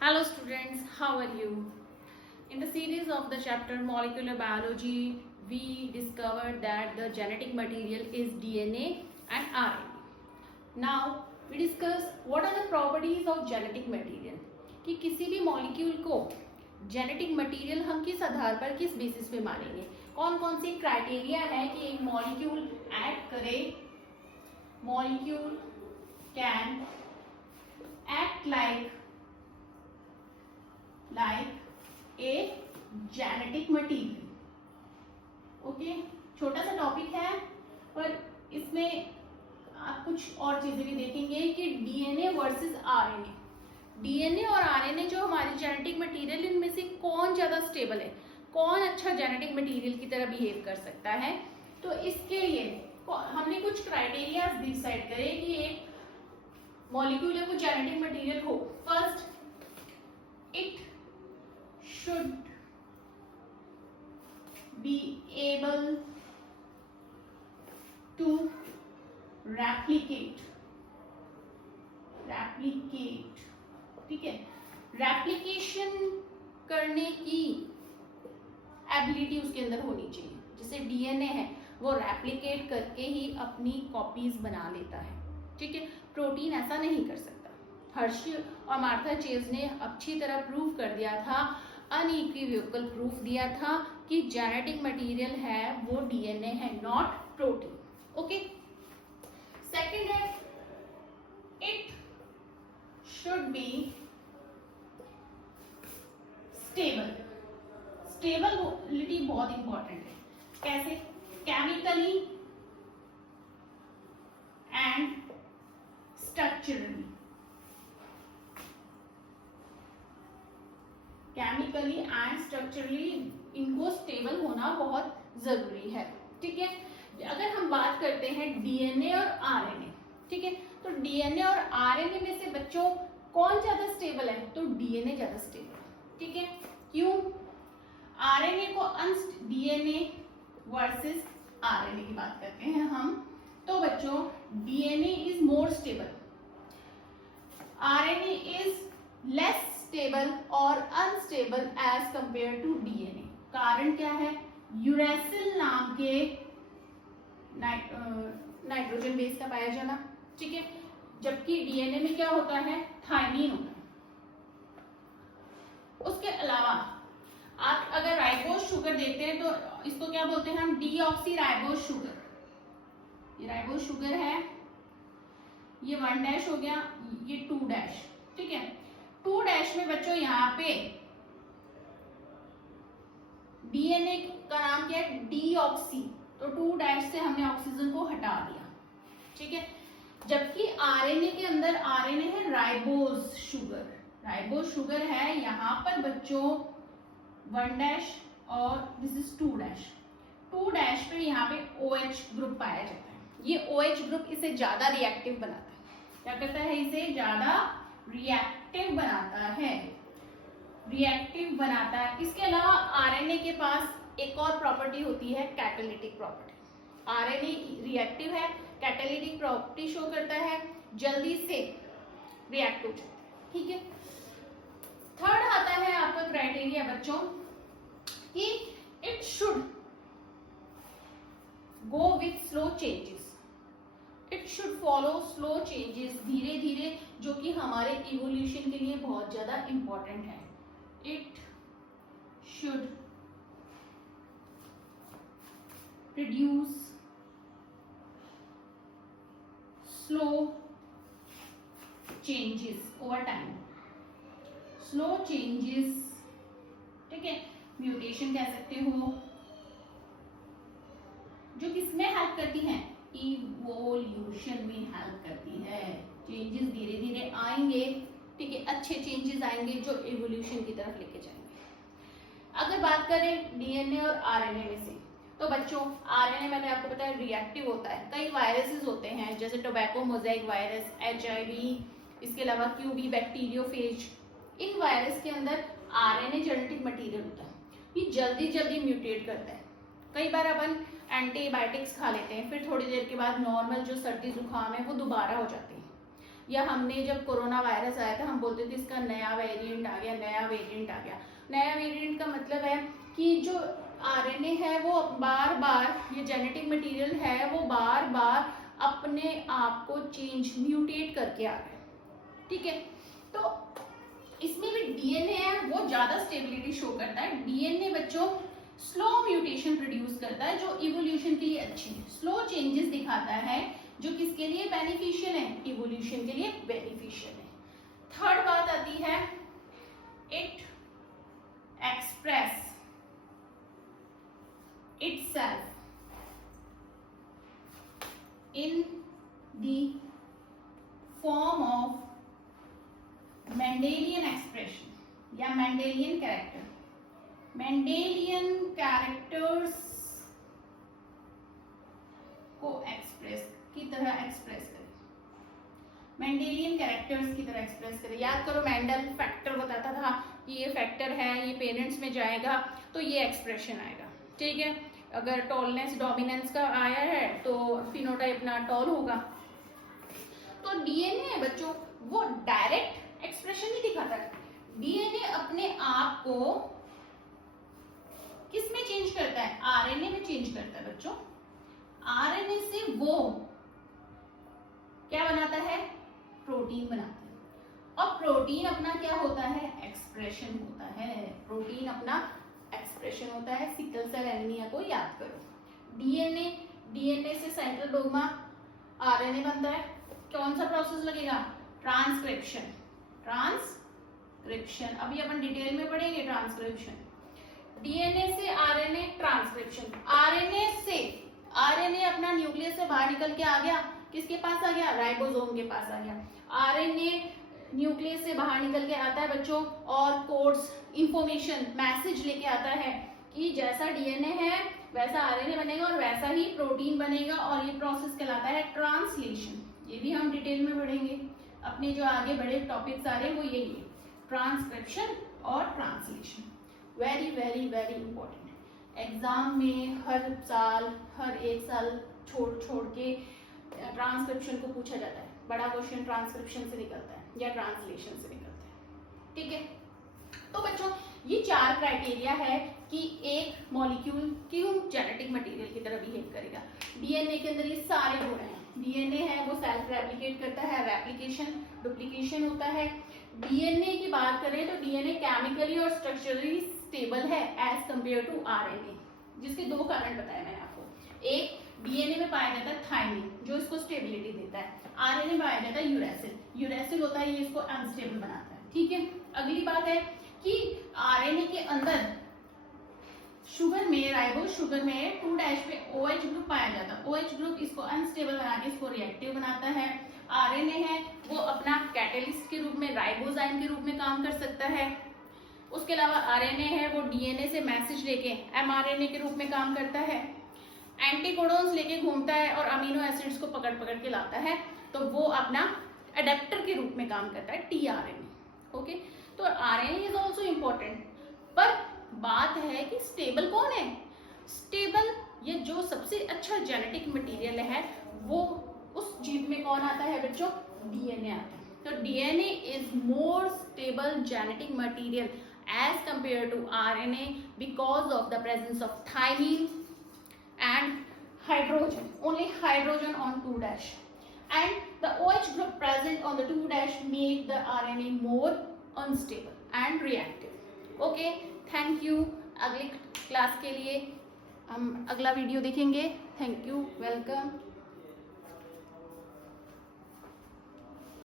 Hello students, how are you? In the series of the chapter Molecular Biology, we discovered that the genetic material is DNA and RNA. Now we discuss what are the properties of genetic material. कि किसी भी molecule को genetic material हम किस आधार पर किस basis पे मानेंगे, कौन कौन सी क्राइटेरिया है कि एक मॉलिक्यूल एक्ट करे, molecule can act like a genetic material. Okay, छोटा सा टॉपिक है पर इसमें आप कुछ और चीजें भी देखेंगे कि डीएनए वर्सेस आरएनए. डीएनए और आरएनए जो हमारी जेनेटिक मटेरियल, इनमें से कौन ज्यादा स्टेबल है, कौन अच्छा जेनेटिक मटेरियल की तरह बिहेव कर सकता है. तो इसके लिए हमने कुछ क्राइटेरिया डिसाइड करे कि एक मॉलिक्यूल या कुछ जेनेटिक मटेरियल हो. First, it should be able to replicate. ठीक है, रेप्लिकेशन करने की एबिलिटी उसके अंदर होनी चाहिए. जैसे डीएनए है वो रेप्लिकेट करके ही अपनी कॉपीज बना लेता है. ठीक है, प्रोटीन ऐसा नहीं कर सकता. हर्शी और मार्था चेज ने अच्छी तरह प्रूव कर दिया था, अनइक्विवोकल प्रूफ दिया था कि जेनेटिक मटेरियल है वो डीएनए है, नॉट प्रोटीन. ओके, सेकंड है it should be stable. Stability बहुत इंपॉर्टेंट है. कैसे? Chemically and structurally. Chemically and structurally इनको स्टेबल होना बहुत जरूरी है. ठीक है, अगर हम बात करते हैं डीएनए और आरएनए, ठीक है, तो डीएनए और आरएनए में से बच्चों कौन ज्यादा स्टेबल है? तो डीएनए ज्यादा स्टेबल है. ठीक है, क्यों? आरएनए को डीएनए वर्सेस आरएनए की बात करते हैं हम, तो बच्चों DNA is more stable, RNA is less stable और unstable as compare to DNA. कारण क्या है? यूरेसिल नाम के नाइट्रोजन बेस का पाया जाना. ठीक है, जबकि डीएनए में क्या होता है? थायमीन होता है. उसके अलावा आप अगर राइबोज शुगर देखते हैं तो इसको क्या बोलते हैं हम? Deoxy ribose sugar. ये राइबोज शुगर है, ये 1' हो गया, ये 2'. ठीक है, 2' में बच्चों यहाँ पे डीएनए का नाम क्या है? डीऑक्सी. तो 2' से हमने ऑक्सीजन को हटा दिया. ठीक है, जबकि आरएनए के अंदर आरएनए है राइबोज शुगर. राइबोज शुगर है यहाँ पर बच्चों 1' और दिस इज 2'. 2' पे यहाँ पे OH ग्रुप पाया जाता है. ये OH ग्रुप इसे ज्यादा रिएक्टिव बनाता है. क्या करता है? इसे ज्यादा रिएक्टिव बनाता है. इसके अलावा आरएनए के पास एक और प्रॉपर्टी होती है, कैटालिटिक प्रॉपर्टी. आरएनए रिएक्टिव है, कैटालिटिक प्रॉपर्टी शो करता है, जल्दी से रिएक्ट हो जाता है. ठीक है, थर्ड आता है आपका क्राइटेरिया बच्चों कि it should go with slow changes. It should follow slow changes, धीरे धीरे, जो कि हमारे इवोल्यूशन के लिए बहुत ज्यादा इंपॉर्टेंट है. It should produce slow changes over time. Slow changes, ठीक है, म्यूटेशन कह सकते हो, जो किसमें हेल्प करती हैं? इवोल्यूशन में हेल्प करती है. चेंजेस धीरे धीरे आएंगे. ठीक है, अच्छे चेंजेस आएंगे जो इवोल्यूशन की तरफ लेके जाएंगे. अगर बात करें डीएनए और आरएनए में से, तो बच्चों आरएनए मैंने आपको बताया रिएक्टिव होता है. कई वायरसेस होते हैं जैसे टोबैको मोज़ेक वायरस, HIV, इसके अलावा क्यूबी बैक्टीरियोफेज. इन वायरस के अंदर आरएनए जेनेटिक मटेरियल होता है, ये जल्दी जल्दी म्यूटेट करता है. कई बार अपन एंटीबायोटिक्स खा लेते हैं, फिर थोड़ी देर के बाद नॉर्मल जो सर्दी जुकाम है वो दोबारा हो जाते हैं. या हमने जब कोरोना वायरस आया था हम बोलते थे इसका नया वेरिएंट आ गया, नया वेरिएंट आ गया। नया वेरिएंट का मतलब है कि जो आरएनए है वो बार बार, ये जेनेटिक मटेरियल है वो बार बार अपने आप को चेंज, म्यूटेट करके आ रहा है, ठीक है। तो इसमें भी डीएनए है वो ज्यादा स्टेबिलिटी शो करता है। डीएनए बच्चों स्लो म्यूटेशन प्रोड्यूस करता है जो इवोल्यूशन के लिए अच्छी है, स्लो चेंजेस दिखाता है जो किसके लिए बेनिफिशियल है, इवोल्यूशन के लिए बेनिफिशियल है। थर्ड बात आती है it express itself in the form of Mendelian expression या Mendelian character। Mendelian characters को एक्सप्रेस की तरह एक्सप्रेस करें, मेंडेलियन कैरेक्टर्स की तरह एक्सप्रेस करें। याद करो मेंडल फैक्टर बताता था कि ये फैक्टर है, ये पेरेंट्स में जाएगा तो ये एक्सप्रेशन आएगा, ठीक है। अगर टॉलनेस डोमिनेंस का आया है तो फिनोटाइप ना टॉल होगा। तो डीएनए बच्चों वो डायरेक्ट एक्सप्रेशन नहीं दिखाता है, डीएनए अपने आप को किस में चेंज करता है, आरएनए में चेंज करता है बच्चों। आरएनए से वो क्या बनाता है, प्रोटीन बनाता है। और प्रोटीन अपना क्या होता है, एक्सप्रेशन होता है। प्रोटीन अपना एक्सप्रेशन होता है। सिकल सेल एनीमिया को याद करो। डीएनए से सेंट्रल डोग्मा आरएनए बनता है। कौन सा प्रोसेस लगेगा, ट्रांसक्रिप्शन। अभी अपन डिटेल में पढ़ेंगे ट्रांसक्रिप्शन। डीएनए से आरएनए, ट्रांसक्रिप्शन। आरएनए अपना न्यूक्लियस से बाहर निकल के आ गया, किसके पास आ गया, राइबोसोम के पास आ गया। आरएनए न्यूक्लियस से बाहर निकल के आता है बच्चों और कोड्स, इंफॉर्मेशन, मैसेज लेके आता है कि जैसा डीएनए है वैसा आरएनए बनेगा और वैसा ही प्रोटीन बनेगा, और ये प्रोसेस कहलाता है ट्रांसलेशन। ये भी हम डिटेल में पढ़ेंगे। अपने जो आगे बड़े टॉपिक्स आ रहे हैं वो यही है, ट्रांसक्रिप्शन और translation. Very very very important है। एग्जाम में हर साल, हर एक साल छोड़ के ट्रांसक्रिप्शन को पूछा जाता है। बड़ा क्वेश्चन ट्रांसक्रिप्शन से निकलता है या ट्रांसलेशन से निकलता है, ठीक है। तो बच्चों ये 4 क्राइटेरिया है कि एक मॉलिक्यूल क्यों जेनेटिक मटेरियल की तरह बिहेव करेगा। डीएनए के अंदर ये सारे गुण हैं। डीएनए है वो सेल्फ रेप्लिकेट करता है, रेप्लिकेशन, डुप्लीकेशन होता है। डीएनए की बात करें तो डीएनए केमिकली और स्ट्रक्चरली स्टेबल है एज कंपेयर टू आरएनए, जिसके 2 कारण बताए मैंने आपको। एक, डीएनए में पाया जाता है थाइमिन जो इसको स्टेबिलिटी देता है। आरएनए में पाया जाता है यूरेसिल होता है, ये इसको अनस्टेबल बनाता है, ठीक है। अगली बात है कि आरएनए के अंदर शुगर में, राइबोस शुगर में 2' पे OH ग्रुप पाया जाता है। OH ग्रुप इसको अनस्टेबल बना के इसको रिएक्टिव बनाता है। आरएनए है वो अपना कैटलिस्ट के रूप में, राइबोजाइम के रूप में काम कर सकता है। उसके अलावा आरएनए है वो डीएनए से मैसेज लेके एमआरएनए के रूप में काम करता है। एंटीकोडोन्स लेके घूमता है और अमीनो एसिड्स को पकड़ के लाता है, तो वो अपना अडेप्टर के रूप में काम करता है, टीआरएनए। ओके, तो आरएनए इज आल्सो इम्पोर्टेंट। पर बात है कि स्टेबल कौन है। स्टेबल, ये जो सबसे अच्छा जेनेटिक मटेरियल है वो उस जीव में कौन आता है बच्चों, डीएनए आता है। तो DNA is more stable genetic material as compare to RNA because of the presence of thymine and hydrogen, only hydrogen on 2', and the OH group present on the 2' make the RNA more unstable and reactive. Okay, thank you। अगली class के लिए हम अगला video देखेंगे। Thank you, welcome.